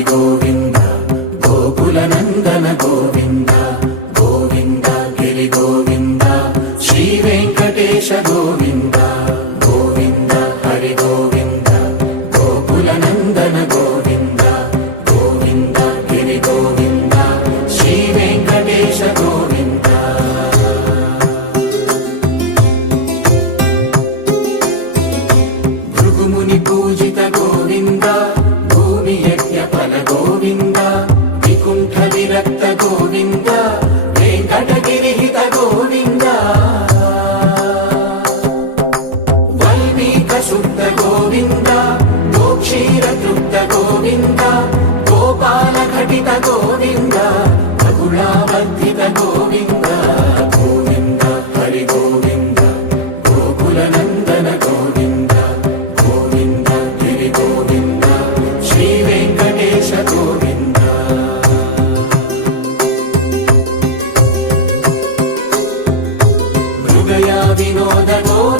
హరి గోవింద గోకుల నందన గోవింద గోవింద గిరి గోవింద శ్రీ వెంకటేశ గోవింద గోవింద హరి గోవింద గోకుల నందన గోవింద గోవింద గిరి గోవింద శ్రీ వెంకటేశ గోవింద భృగుముని పూజిత గోవింద భూమి యజ్ఞ ఫల గోవింద వికుంఠ విరక్త గోవింద వెంకటగిరిహిత గోవింద వల్మీక శుద్ధ గోవింద గోక్షీర తృప్త గోవింద గోపాల ఘటిత గోవింద బహుళావర్ధిత గోవింద గోవింద హరి గోవింద గోకుల నందన గోవింద గోవింద గిరి గోవింద శ్రీ వెంకటేశ గోవింద మృగయా వినోద గోవింద